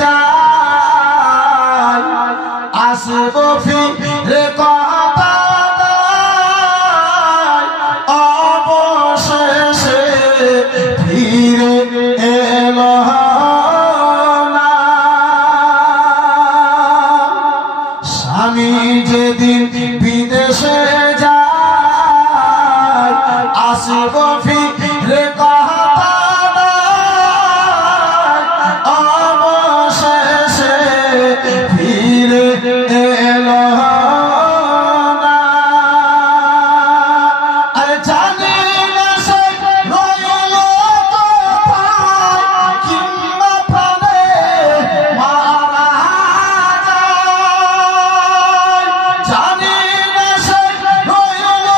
যায় আসবো ফিরে কথা অবশেষে ফিরে এলো না। স্বামী যেদিন বিদেশে যায় আসবো ফিরে কথা অবশেষে ফিরে এলো না। আরে জানি না সে রইল কোথায় কিংবা প্রাণে মারা যায়। জানি না সে রইল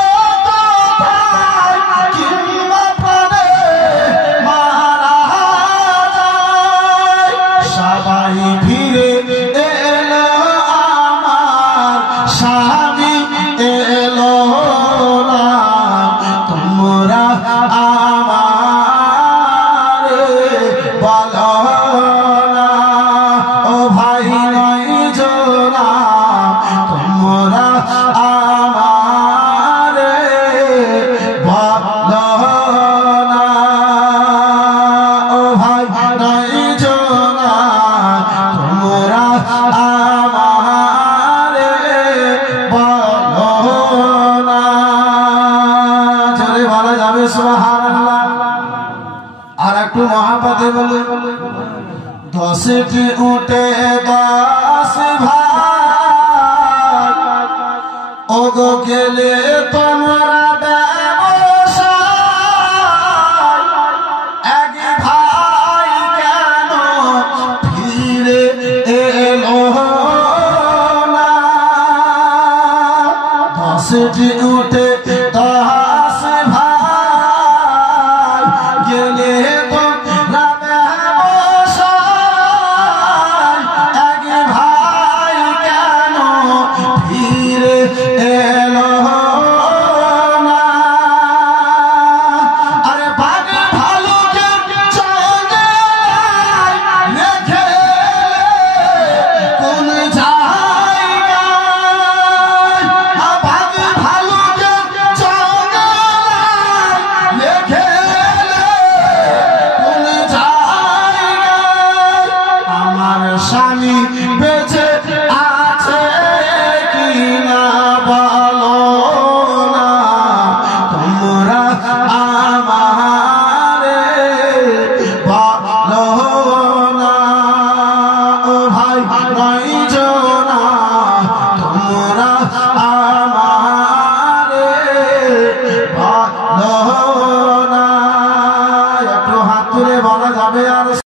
কোথায় কিংবা প্রাণে মারা যায়। সবাই ফিরে এলো আমার স্বামী এলো না। তোমরা আমার বলো না ও ভাই নয় জোনা তোমরা আমার বলো না ও ভাই নয় জোনা তোমরা আমার বলো না। চলে ভালো যাবে সুবহানাল্লাহ। আর একটু মহাব্বতে বলে 10টি উঠে 10 ভাই ওগো গেলে তোমরা ব্যবসায় এক ভাই কেন ফিরে এলো না। 10টি উঠে